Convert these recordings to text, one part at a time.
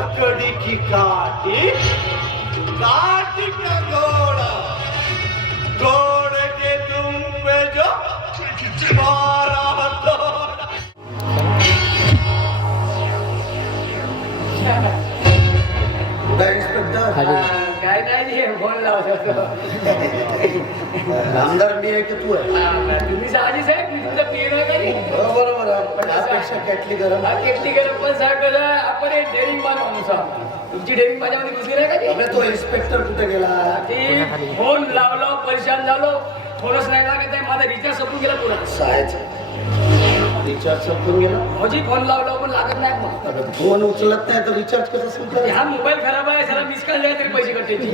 लकड़ी की काटी काटी का घोड़ा घोड़े के दुम पे जो मारा दौड़ा. काय नाही फोन लावतो. आमदार मी आहे की तू आहे? तुम्ही साहजिक साहेब मी तुमचा पिय नाही काही बरोबर आहे. त्यापेक्षा केटली गरम. केटली गरम पण साहेब कसं आपण एक डेअरिंग माणूस आहोत. तुमची डेअरिंग माझ्यामध्ये घुसली नाही का अबे तो इन्स्पेक्टर कुठे गेला? ती फोन लावलो परेशान झालो थोडंच नाही लागत आहे माझा रिचार्ज संपून गेला पुरा. सायचं रिचार्ज संपून गेला. माझी फोन लावलो पण लागत नाही मग. अगं फोन उचलत नाही तर रिचार्ज कसं संपलं? हा मोबाईल खराब आहे त्याला मिस कॉल द्या तरी पैसे कटायचे.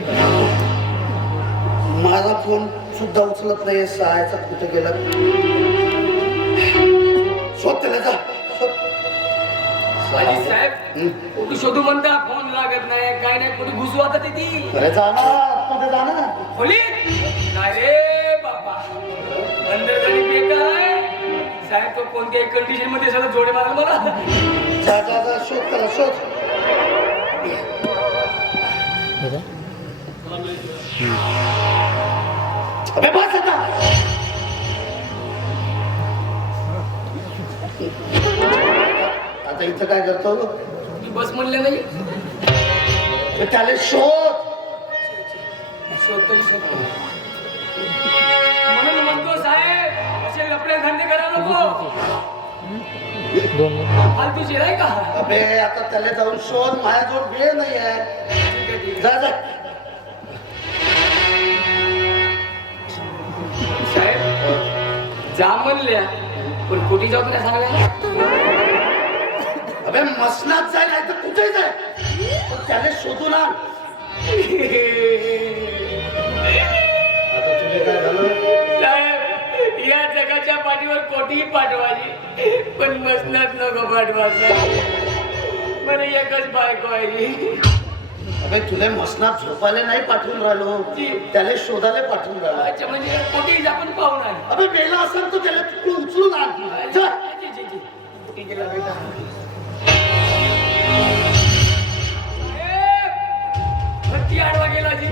माझा फोन सुद्धा उचलत नाही. सायचा कुठे गेला? शोध त्याला जा. साहेब कुठे शोधू म्हणता फोन लागत नाही काय नाही कुठे घुसू आता ती अरे जा ना आतमध्ये जा ना. खोलीत नाही रे बाबा अंदर जरी बेकार आहे साहेब तो कोणत्याही कंडिशन मध्ये सगळं जोडे मारा मला. जा जा जा शोध त्याला शोध. अबे बस आता. आता इथं काय करतो? मी बस म्हणले नाही त्याला शोध. शोधतो शोधतो म्हणून म्हणतो साहेब असे लपडे धंदे करा नको फालतूचे नाही का. अबे आता त्याला जाऊन शोध. माझ्याजवळ वेळ नाही आहे. जा जा. साहेब जा म्हणल्या पण कुठे जाऊ तुला सांगल्या. अबे मसनात जाय नाही तर कुठे जाय पण त्याला शोधून आण. आता तुझे काय झालं? साहेब या जगाच्या पाठीवर कोठीही पाठवाली पण मसनात नको पाठवायचं. मला एकच बायको आहे. अबे तुला मसनात झोपायला नाही पाठवून राहिलो त्याला शोधायला पाठवून राहिलो. अच्छा म्हणजे कोठेही आपण पाहून आहे. अबे मेला असेल तर त्याला तिकडून उचलून आण. जा. कुठे गेला बेटा. भरती आडवा गेला जी.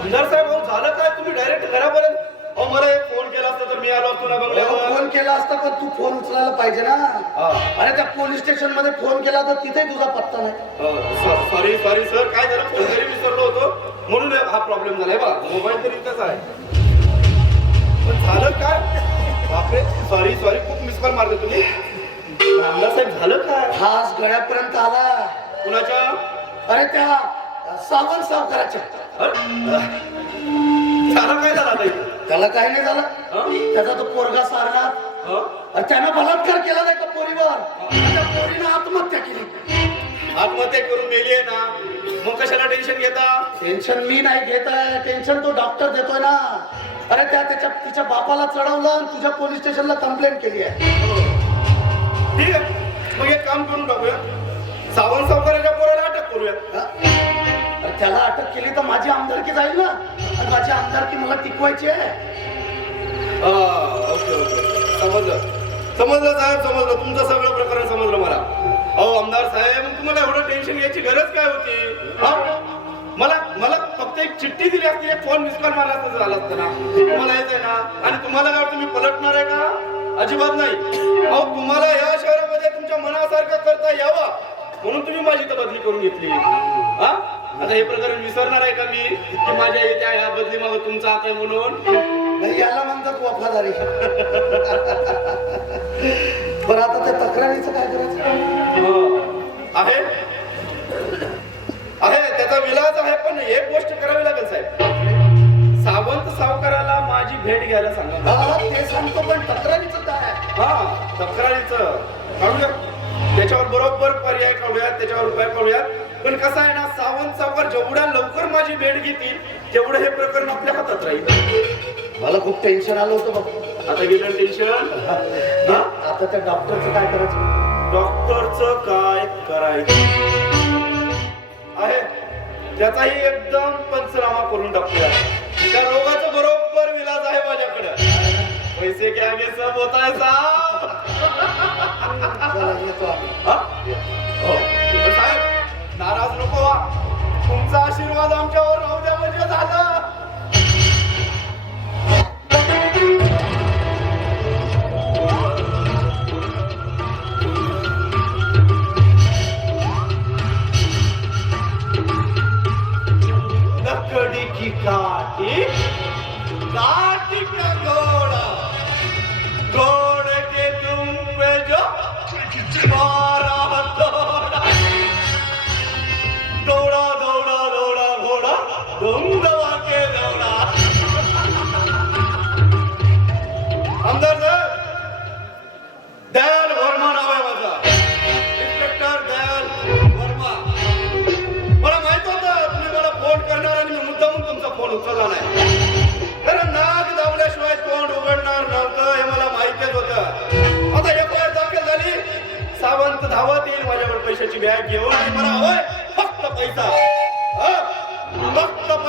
आमदार साहेब अहो झालं काय तुम्ही डायरेक्ट घरापर्यंत. अहो मला एक फोन केला असता तर मी आलो असतो ना बंगल्यावर. फोन केला असता पण तू फोन उचलायला पाहिजे ना. अरे त्या पोलीस स्टेशन मध्ये फोन केला तर तिथे तुझा पत्ता नाही. सॉरी सॉरी सर काय झालं फोन तरी विसरलो होतो म्हणून हा प्रॉब्लेम झालाय. बा मोबाईल तरी इथंच आहे पण झालं काय. बापरे सॉरी सॉरी खूप मिस कॉल मारले तुम्ही. आमदार साहेब झालं काय. हाच गळ्यापर्यंत आला. कुणाच्या. अरे त्या सावंत सावकाराच्या. झालं काय झालं आता. त्याला काही नाही झालं. त्याचा तो पोरगा सारला. त्यानं बलात्कार केला नाही का पोरीवर. त्या पोरीनं आत्महत्या केली. आत्महत्या करून गेली आहे ना मग कशाला टेन्शन घेता. टेन्शन मी नाही घेत आहे. टेन्शन तो डॉक्टर देतोय ना. अरे तिच्या बापाला चढवलं आणि तुझ्या पोलीस स्टेशनला कंप्लेंट केली आहे. ठीक आहे मग एक काम करून टाकूया. सावंत सावकाराच्या पोराला अटक करूया. त्याला अटक केली तर माझी आमदारकी जाईल ना. आणि माझी आमदारकी मला टिकवायची आहे. ओके ओके समजलं समजलं साहेब समजलं. तुमचं सगळं प्रकरण समजलं मला. अहो आमदार साहेब तुम्हाला एवढं टेन्शन घ्यायची गरज काय होती. मला मला फक्त एक चिठ्ठी दिली असती एक फोन मिस कॉल मारला असतं झालं असतं ना. तुम्हाला यायचंय ना आणि तुम्हाला काय तुम्ही पलटणार आहे का. अजिबात नाही. अहो तुम्हाला या शहरामध्ये तुमच्या मनासारखं करता यावं म्हणून तुम्ही माझी बदली करून घेतली. आता हे प्रकरण विसरणार आहे का मी की माझ्या येत्या या बदली मग तुमचा आता म्हणून. नाही याला म्हणतात वफादारी. पण आता त्या तक्रारीचं काय करायचं आहे आहे त्याचा विलाज आहे पण एक गोष्ट करावी लागेल साहेब. सावंत सावकाराला माझी भेट घ्यायला सांगा. ते सांगतो पण तक्रारीचं काय. तक्रारीचं काढूया त्याच्यावर बरोबर पर्याय काढूया त्याच्यावर उपाय काढूया. पण कसं आहे ना सावंत सावकार जेवढ्या लवकर माझी भेट घेतील तेवढं हे प्रकरण आपल्या हातात राहील. मला खूप टेन्शन आलं होतं बघ. आता गेलं टेन्शन. आता त्या डॉक्टरचं काय करायचं. डॉक्टरचं काय करायचं आहे त्याचाही एकदम पंचनामा करून टाकूया. त्या रोगाचं बरोबर विलाज आहे माझ्याकडे. पैसे क्या सब होता है साहब. चला, येतो आम्ही. हा? हो. पण साहेब नाराज नको व्हा. तुमचा आशीर्वाद आमच्यावर राहू द्या म्हणजे झालं. लकड़ी की काटी काटी का घोड़ा घोड़े के दुम में जो मारा दौड़ा दौड़ा दौड़ा दौड़ा घोड़ा दुम दबा के दौड़ा. आमदार साहेब दयाल वर्मा नाव आहे माझा. इन्स्पेक्टर दयाल वर्मा. मला माहित होतं तुम्ही मला फोन करणार आणि मी मुद्दामून तुमचा फोन उचलला नाही. कारण नाक दाबल्याशिवाय तोंड उघडणार नव्हतं हे मला माहितीच होतं. आता एफआयआर दाखल झाली. सावंत धावत येईल माझ्याकडे पैशाची बॅग घेऊन आणि मला हवंय फक्त पैसा.